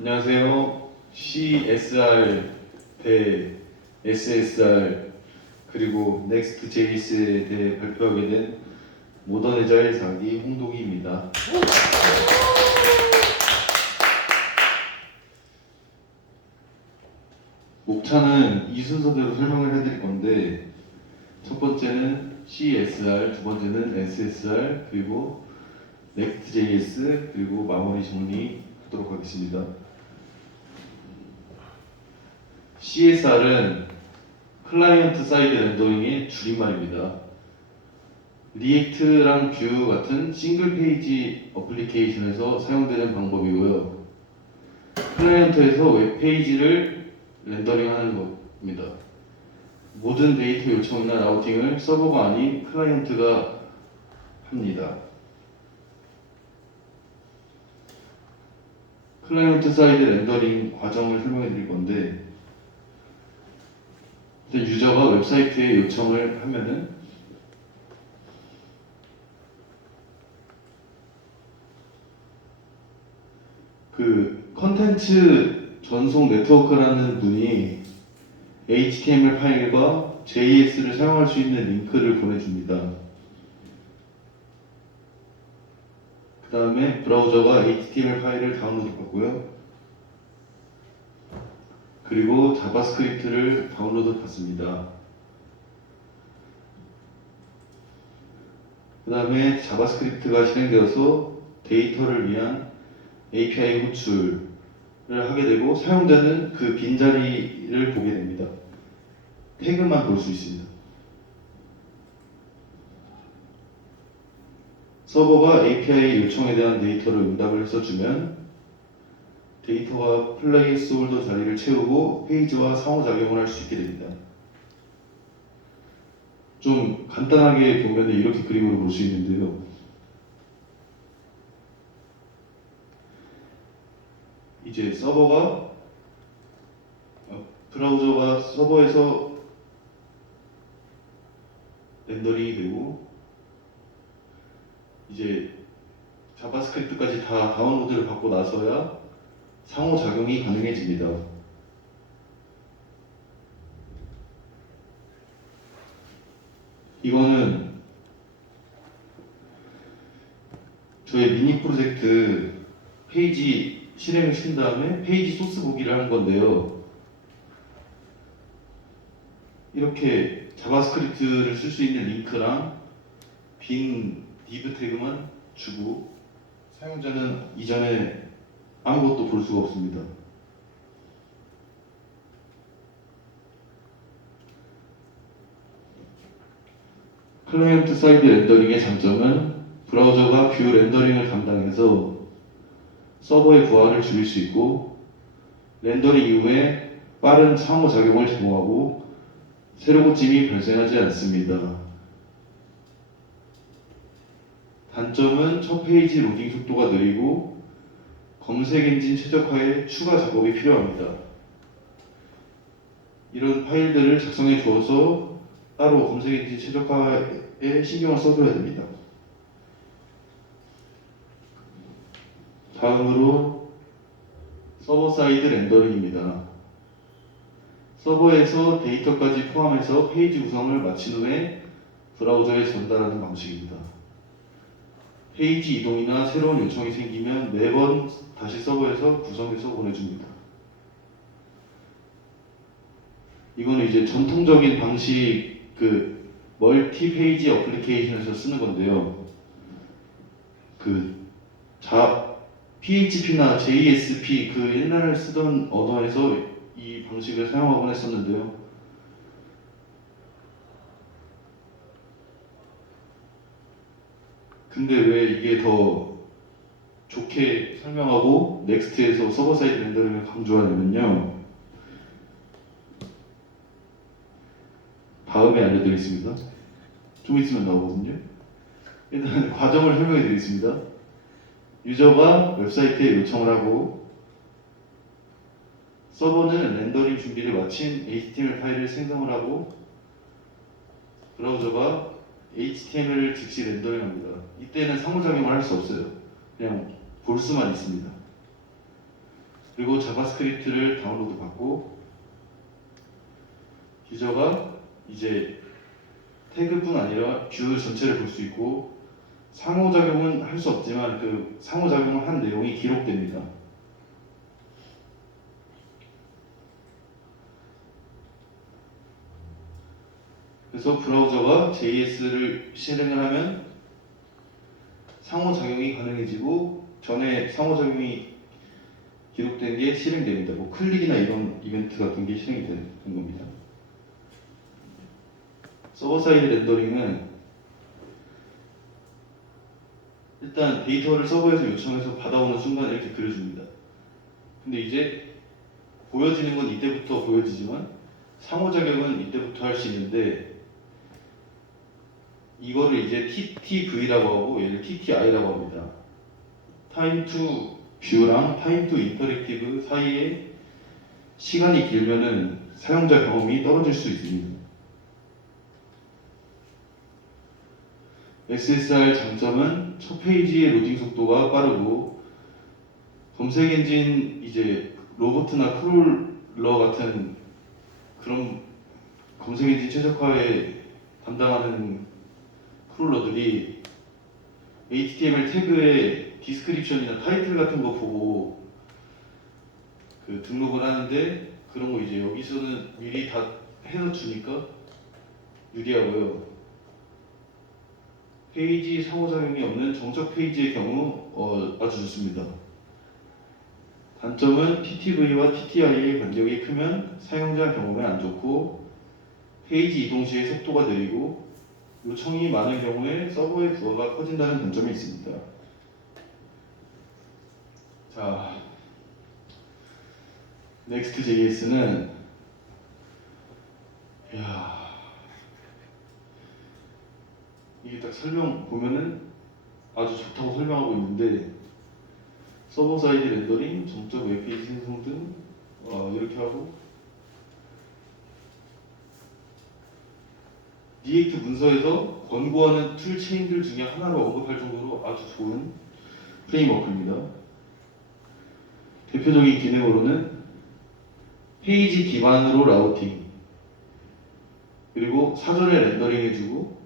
안녕하세요. CSR 대 SSR 그리고 넥스트JS에 대해 발표하게 된 모던 에자일 4기 홍동희입니다. 목차는 이 순서대로 설명을 해드릴 건데 첫 번째는 CSR, 두 번째는 SSR 그리고 넥스트JS 그리고 마무리 정리하도록 하겠습니다. CSR은 클라이언트 사이드 렌더링의 줄임말입니다. 리액트랑 뷰 같은 싱글 페이지 어플리케이션에서 사용되는 방법이고요. 클라이언트에서 웹페이지를 렌더링하는 겁니다. 모든 데이터 요청이나 라우팅을 서버가 아닌 클라이언트가 합니다. 클라이언트 사이드 렌더링 과정을 설명해 드릴 건데 유저가 웹사이트에 요청을 하면은 그 컨텐츠 전송 네트워크라는 분이 HTML 파일과 JS를 사용할 수 있는 링크를 보내줍니다. 그 다음에 브라우저가 HTML 파일을 다운로드 받고요. 그리고 자바스크립트를 다운로드 받습니다. 그 다음에 자바스크립트가 실행되어서 데이터를 위한 API 호출을 하게 되고 사용자는 그 빈자리를 보게 됩니다. 태그만 볼 수 있습니다. 서버가 API 요청에 대한 데이터를 응답을 해서 주면 데이터가 플레이스 홀더 자리를 채우고 페이지와 상호작용을 할 수 있게 됩니다. 좀 간단하게 보면 이렇게 그림으로 볼수 있는데요. 이제 서버가 어, 브라우저가 서버에서 렌더링이 되고 이제 자바스크립트까지 다 다운로드를 받고 나서야 상호작용이 가능해집니다. 이거는 저의 미니 프로젝트 페이지 실행을 시킨 다음에 페이지 소스 보기를 하는 건데요. 이렇게 자바스크립트를 쓸 수 있는 링크랑 빈 div 태그만 주고 사용자는 이전에 아무것도 볼 수가 없습니다. 클라이언트 사이드 렌더링의 장점은 브라우저가 뷰 렌더링을 담당해서 서버의 부하를 줄일 수 있고 렌더링 이후에 빠른 상호작용을 제공하고 새로 고침이 발생하지 않습니다. 단점은 첫 페이지 로딩 속도가 느리고 검색 엔진 최적화에 추가 작업이 필요합니다. 이런 파일들을 작성해 주어서 따로 검색 엔진 최적화에 신경을 써줘야 됩니다. 다음으로 서버 사이드 렌더링입니다. 서버에서 데이터까지 포함해서 페이지 구성을 마친 후에 브라우저에 전달하는 방식입니다. 페이지 이동이나 새로운 요청이 생기면 매번 다시 서버에서 구성해서 보내줍니다. 이거는 이제 전통적인 방식 그 멀티 페이지 어플리케이션에서 쓰는 건데요. 그 자, PHP나 JSP 그 옛날에 쓰던 언어에서 이 방식을 사용하곤 했었는데요. 근데 왜 이게 더 좋게 설명하고 넥스트에서 서버 사이드 렌더링을 강조하냐면요. 다음에 알려드리겠습니다. 좀 있으면 나오거든요. 일단 과정을 설명해 드리겠습니다. 유저가 웹사이트에 요청을 하고 서버는 렌더링 준비를 마친 HTML 파일을 생성을 하고 브라우저가 HTML을 즉시 렌더링합니다. 이때는 상호작용을 할 수 없어요. 그냥 볼 수만 있습니다. 그리고 자바스크립트를 다운로드 받고 유저가 이제 태그뿐 아니라 뷰 전체를 볼 수 있고 상호작용은 할 수 없지만 그 상호작용을 한 내용이 기록됩니다. 그래서 브라우저가 JS를 실행을 하면 상호작용이 가능해지고 전에 상호작용이 기록된 게 실행됩니다. 뭐 클릭이나 이런 이벤트 같은 게 실행이 되는 겁니다. 서버 사이드 렌더링은 일단 데이터를 서버에서 요청해서 받아오는 순간 이렇게 그려줍니다. 근데 이제 보여지는 건 이때부터 보여지지만 상호작용은 이때부터 할 수 있는데 이거를 이제 TTV라고 하고 얘를 TTI라고 합니다. 타임 투 뷰랑 타임 투 인터랙티브 사이에 시간이 길면은 사용자 경험이 떨어질 수 있습니다. SSR 장점은 첫 페이지의 로딩 속도가 빠르고 검색 엔진 이제 로보트나 크롤러 같은 그런 검색 엔진 최적화에 담당하는 크롤러들이 HTML 태그에 디스크립션이나 타이틀 같은 거 보고 그 등록을 하는데 그런 거 이제 여기서는 미리 다 해서 주니까 유리하고요. 페이지 상호작용이 없는 정적 페이지의 경우 어, 아주 좋습니다. 단점은 TTV와 TTI의 간격이 크면 사용자 경험에 안 좋고 페이지 이동 시의 속도가 느리고 요청이 많은 경우에 서버의 부하가 커진다는 단점이 있습니다. 자, Next.js는 이야 이게 딱 설명 보면은 아주 좋다고 설명하고 있는데 서버 사이드 렌더링, 정적 웹페이지 생성 등 어, 이렇게 하고 리액트 문서에서 권고하는 툴 체인들 중에 하나로 언급할 정도로 아주 좋은 프레임워크입니다. 대표적인 기능으로는 페이지 기반으로 라우팅 그리고 사전에 렌더링 해주고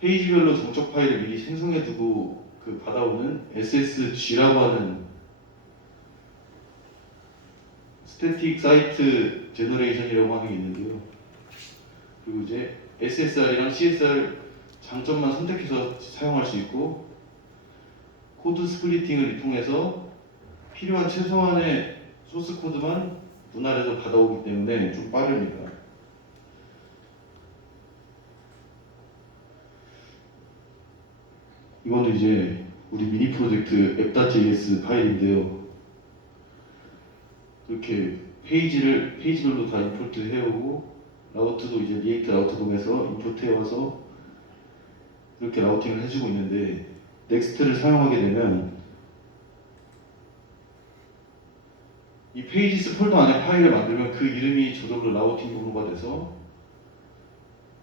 페이지별로 정적 파일을 미리 생성해두고 그 받아오는 SSG라고 하는 스태틱 사이트 제너레이션이라고 하는 게 있는데요. 그리고 이제 SSR이랑 CSR 장점만 선택해서 사용할 수 있고 코드 스플리팅을 통해서 필요한 최소한의 소스 코드만 분할해서 받아오기 때문에 좀 빠릅니다. 이것도 이제 우리 미니 프로젝트 앱.js 파일인데요. 이렇게 페이지를 페이지별로 다 임포트 해오고 라우트도 이제 리액트 라우트룸에서 임포트 해와서 이렇게 라우팅을 해주고 있는데 넥스트를 사용하게 되면 이 페이지스 폴더 안에 파일을 만들면 그 이름이 저절로 라우팅 번호가 돼서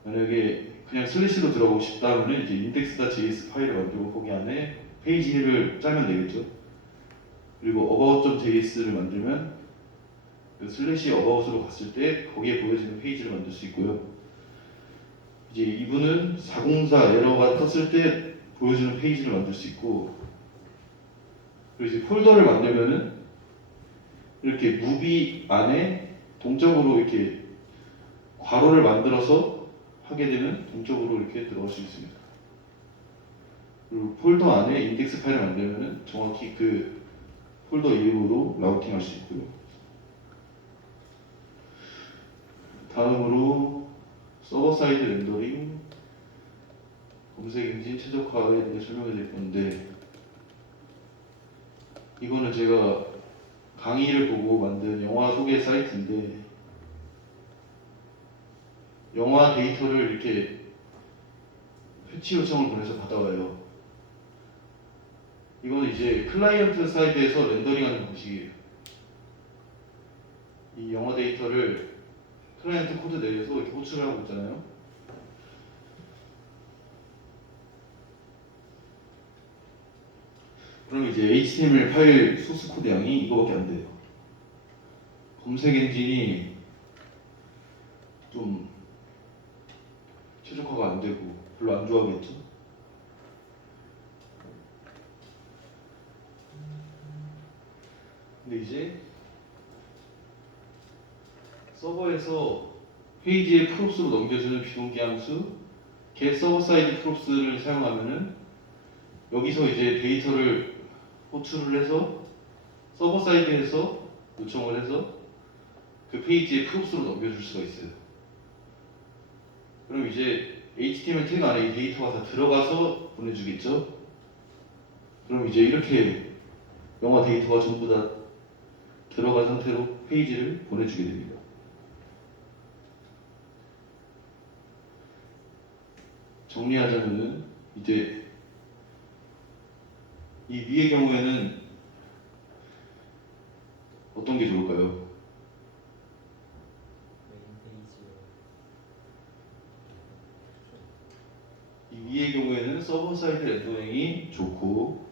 만약에 그냥 슬래시로 들어가고 싶다면 이제 index.js 파일을 만들고 거기 안에 페이지 를 짜면 되겠죠. 그리고 about.js를 만들면 그 슬래시 어바웃으로 갔을 때 거기에 보여지는 페이지를 만들 수 있고요. 이제 이분은 404 에러가 떴을 때 보여주는 페이지를 만들 수 있고 그리고 이제 폴더를 만들면은 이렇게 무비 안에 동적으로 이렇게 괄호를 만들어서 하게 되면 동적으로 이렇게 들어갈 수 있습니다. 그리고 폴더 안에 인덱스 파일을 만들면은 정확히 그 폴더 이름으로 라우팅할 수 있고요. 다음으로 서버 사이드 렌더링 검색 엔진 최적화에 대해 설명해 드릴 건데 이거는 제가 강의를 보고 만든 영화 소개 사이트인데 영화 데이터를 이렇게 패치 요청을 보내서 받아와요. 이거는 이제 클라이언트 사이드에서 렌더링하는 방식이에요. 이 영화 데이터를 클라이언트 코드 내에서 이렇게 호출을 하고 있잖아요. 그럼 이제 HTML 파일 소스 코드 양이 이거밖에 안 돼요. 검색 엔진이 좀 최적화가 안 되고 별로 안 좋아하겠죠. 근데 이제 서버에서 페이지의 프롭스로 넘겨주는 비동기 함수 get 서버 사이드 프롭스를 사용하면은 여기서 이제 데이터를 호출을 해서 서버 사이드에서 요청을 해서 그 페이지의 프롭스로 넘겨줄 수가 있어요. 그럼 이제 HTML 태그 안에 이 데이터가 다 들어가서 보내주겠죠? 그럼 이제 이렇게 영화 데이터가 전부 다 들어간 상태로 페이지를 보내주게 됩니다. 정리하자면은 이제 이 위의 경우에는 어떤 게 좋을까요? 이 위의 경우에는 서버 사이드 렌더링이 좋고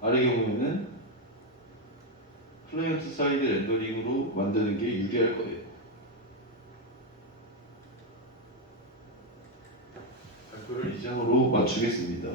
아래 경우에는 클라이언트 사이드 렌더링으로 만드는 게 유리할 거예요. 발표를 이상으로 마치겠습니다.